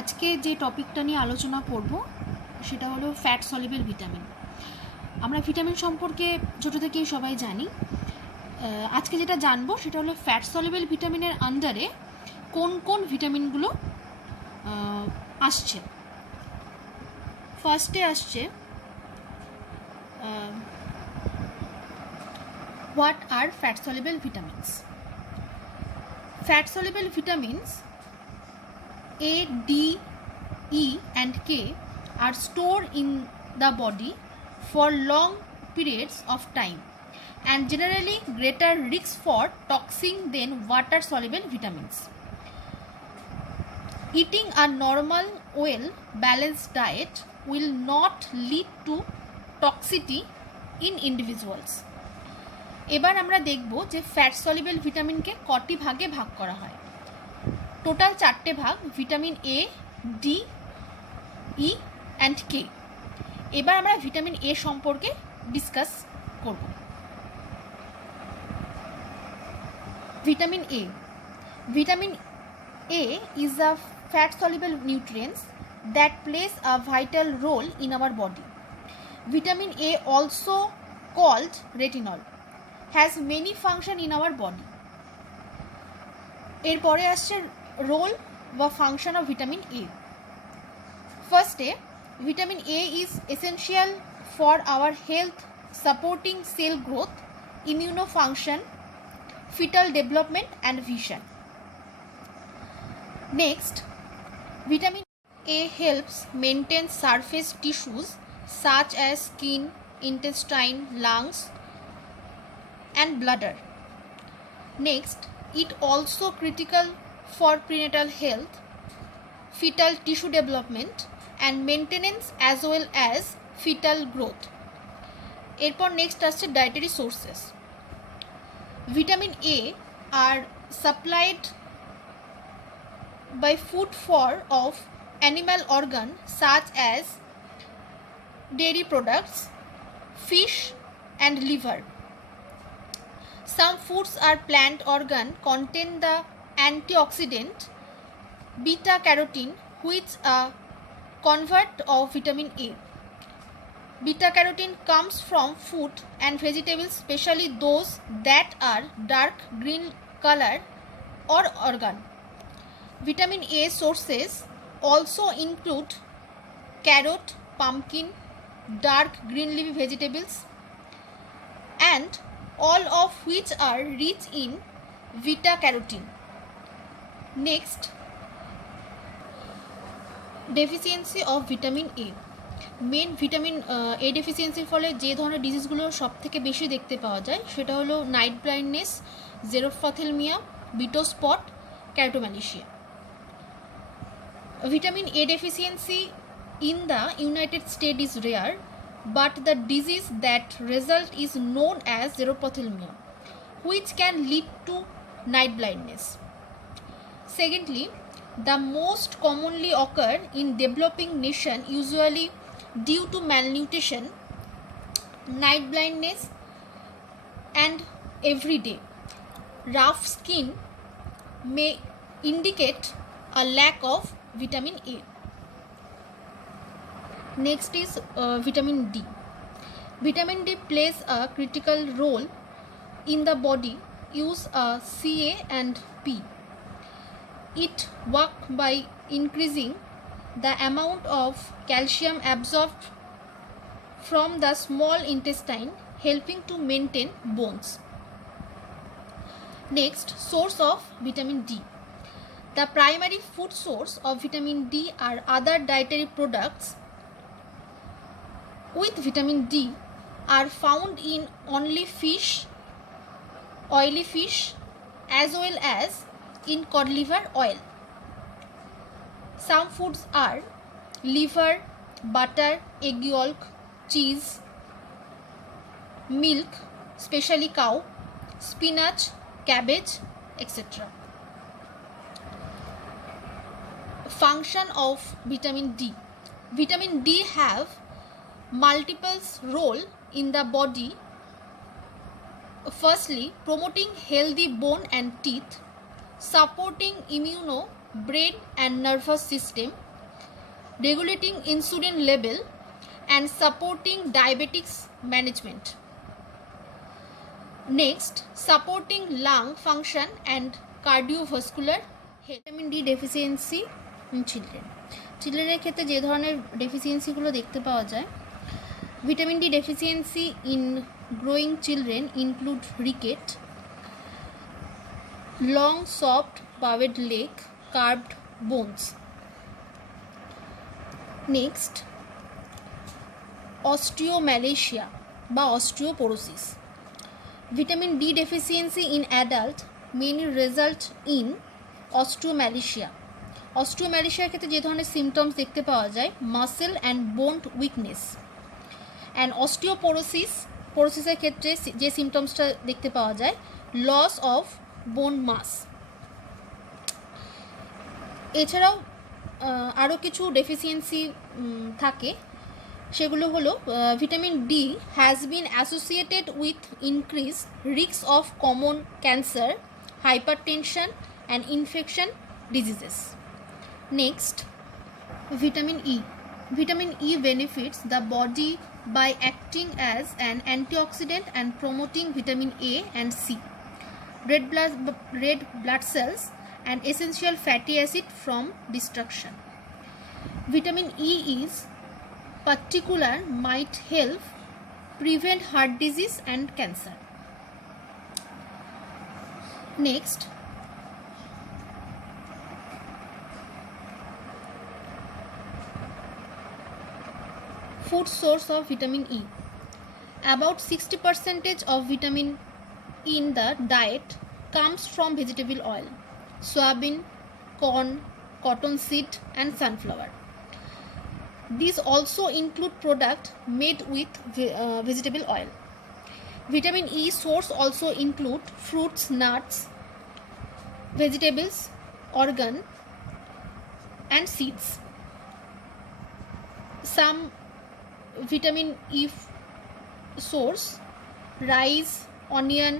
আজকে যে টপিকটা নিয়ে আলোচনা করব সেটা হলো ফ্যাট সলিবল ভিটামিন। আমরা ভিটামিন সম্পর্কে ছোটো থেকেই সবাই জানি। আজকে যেটা জানবো সেটা হলো ফ্যাট সলিবল ভিটামিনের আন্ডারে কোন কোন ভিটামিনগুলো আসছে। ফার্স্টে আসছে what are fat soluble vitamins. Fat soluble vitamins A, D, E and K are stored in the body for long periods of time and generally greater risk for toxin than water soluble vitamins. Eating a normal well balanced diet will not lead to toxicity in individuals. এবার আমরা দেখব যে fat soluble ভিটামিনকে কটি ভাগে ভাগ করা হয়। Total 4টে ভাগ, vitamin A, D, E and K. এবার আমরা ভিটামিন এ সম্পর্কে ডিসকাস করব। Vitamin A is a fat soluble nutrients that plays a vital role in our body. Vitamin A, also called retinol, has many function in our body. এরপরে আসছে role বা function of vitamin A. ফার্স্টে, vitamin A is essential for our health, supporting cell growth, immune function, foetal development and vision. Next, vitamin A helps maintain surface tissues such as skin, intestine, lungs and bladder. Next, it also critical for prenatal health, fetal tissue development and maintenance as well as fetal growth. এরপর next আসছে dietary sources. Vitamin A R supplied by food for of animal organ such as dairy products, fish and liver. Some foods are plant organ contain the antioxidant beta carotene, which a convert of vitamin A. Beta carotene comes from food and vegetables, especially those that are dark green color or organ. Vitamin A sources also include carrot, pumpkin, dark green leafy vegetables, and all of which are rich in beta carotene. Next, deficiency of vitamin A. Main vitamin A ডেফিসিয়েন্সির ফলে যে ধরনের ডিজিজগুলো সব থেকে বেশি দেখতে পাওয়া যায় সেটা হলো night blindness, xerophthalmia, Bitot spot, keratomalacia. Vitamin A deficiency in the United States is rare, but the disease that result is known as xerophthalmia, which can lead to night blindness. Secondly, the most commonly occur in developing nation, usually due to malnutrition, night blindness and everyday rough skin may indicate a lack of vitamin A. Next is vitamin D. Vitamin D plays a critical role in the body use Ca and P. It work by increasing the amount of calcium absorbed from the small intestine, helping to maintain bones. Next, source of vitamin D. The primary food source of vitamin D are other dietary products with vitamin D are found in only fish, oily fish, as well as in cod liver oil. Some foods are liver, butter, egg yolk, cheese, milk, especially cow, spinach, cabbage, etc. Function of vitamin D. Vitamin D have multiple role in the body. Firstly, promoting healthy bone and teeth, supporting immuno, brain and nervous system, regulating insulin level, and supporting diabetics management. Next, supporting lung function and cardiovascular health. Vitamin D deficiency in children. চিলড্রেনের ক্ষেত্রে যে ধরনের ডেফিসিয়েন্সিগুলো দেখতে পাওয়া যায়, vitamin D deficiency in growing children include rickets, long soft bowed leg, curved bones. Next, osteomalacia বা osteoporosis. Vitamin D deficiency in adult mainly result in osteomalacia. অস্টিওম্যালেশিয়ার ক্ষেত্রে যে ধরনের সিমটমস দেখতে পাওয়া যায়, muscle and bone weakness. And পোরোসিসের ক্ষেত্রে যে সিমটমসটা দেখতে পাওয়া যায়, লস অফ বোন মাস. এছাড়াও আরও কিছু ডেফিসিয়েন্সি থাকে, সেগুলো হলো vitamin D has been associated with increase risk of common cancer, hypertension and infection diseases. Next, vitamin E. Vitamin E benefits the body by acting as an antioxidant and promoting vitamin A and C, red blood cells, and essential fatty acid from destruction. Vitamin E is particular might help prevent heart disease and cancer. Next, food source of vitamin E. About 60% of vitamin in the diet comes from vegetable oil, soybean, corn, cottonseed and sunflower. These also include products made with vegetable oil. Vitamin E source also include fruits, nuts, vegetables, organ and seeds. Some vitamin E source: rice, onion,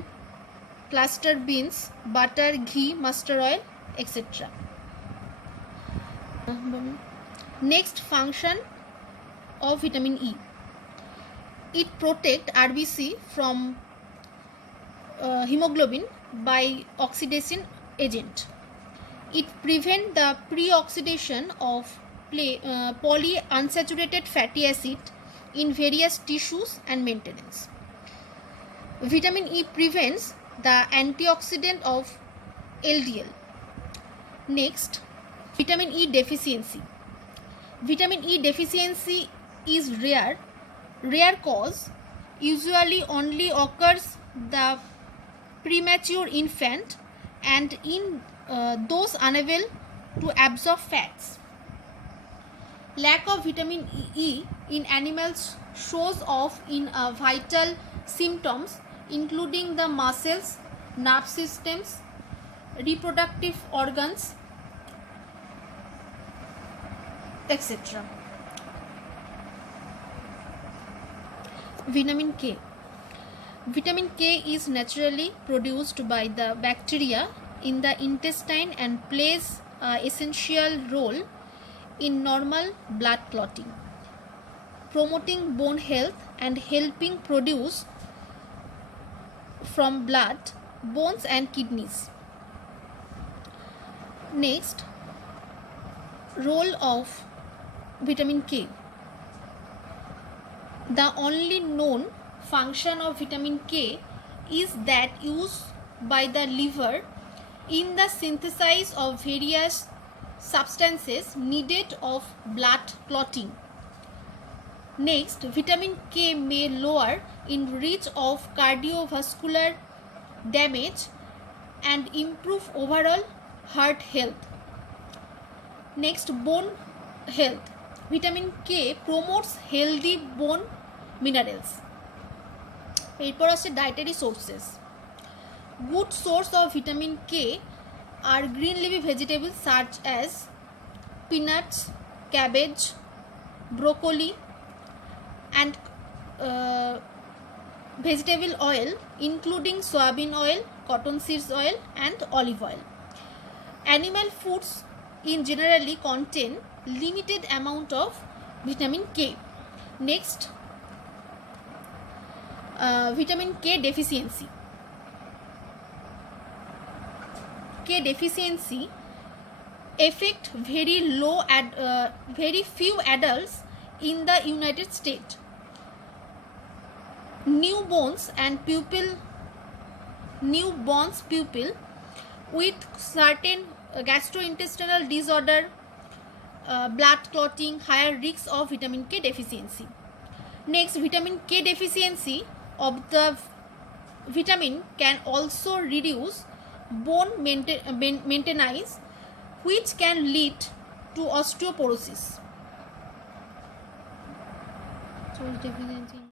cluster beans, butter, ghee, mustard oil, etc. Next, function of vitamin E. It protects RBC from hemoglobin by oxidation agent. It prevents the pre-oxidation of polyunsaturated fatty acid in various tissues and maintenance. Vitamin E prevents the antioxidant of LDL. Next, vitamin E deficiency. Vitamin E deficiency is rare cause, usually only occurs the premature infant and in those unable to absorb fats. Lack of vitamin E in animals shows off in vital symptoms including the muscles, nerve systems, reproductive organs, etc. Vitamin K. Vitamin K is naturally produced by the bacteria in the intestine and plays an essential role in normal blood clotting, promoting bone health and helping produce from blood, bones and kidneys. Next, role of vitamin K. The only known function of vitamin K is that used by the liver in the synthesis of various substances needed of blood clotting. Next, vitamin K may lower in risk of cardiovascular damage and improve overall heart health. Next, bone health. Vitamin K promotes healthy bone minerals. এরপর আছে dietary sources. Good source of vitamin K are green leafy vegetables such as peanuts, cabbage, broccoli and vegetable oil including soybean oil, cottonseed oil and olive oil. Animal foods in generally contain limited amount of vitamin K. Next, vitamin K deficiency. K deficiency affect very few adults in the United States. Newborns pupil with certain gastrointestinal disorder, blood clotting, higher risks of vitamin K deficiency. Next, vitamin K deficiency of the vitamin can also reduce bone maintenance, which can lead to osteoporosis. So, deficiency.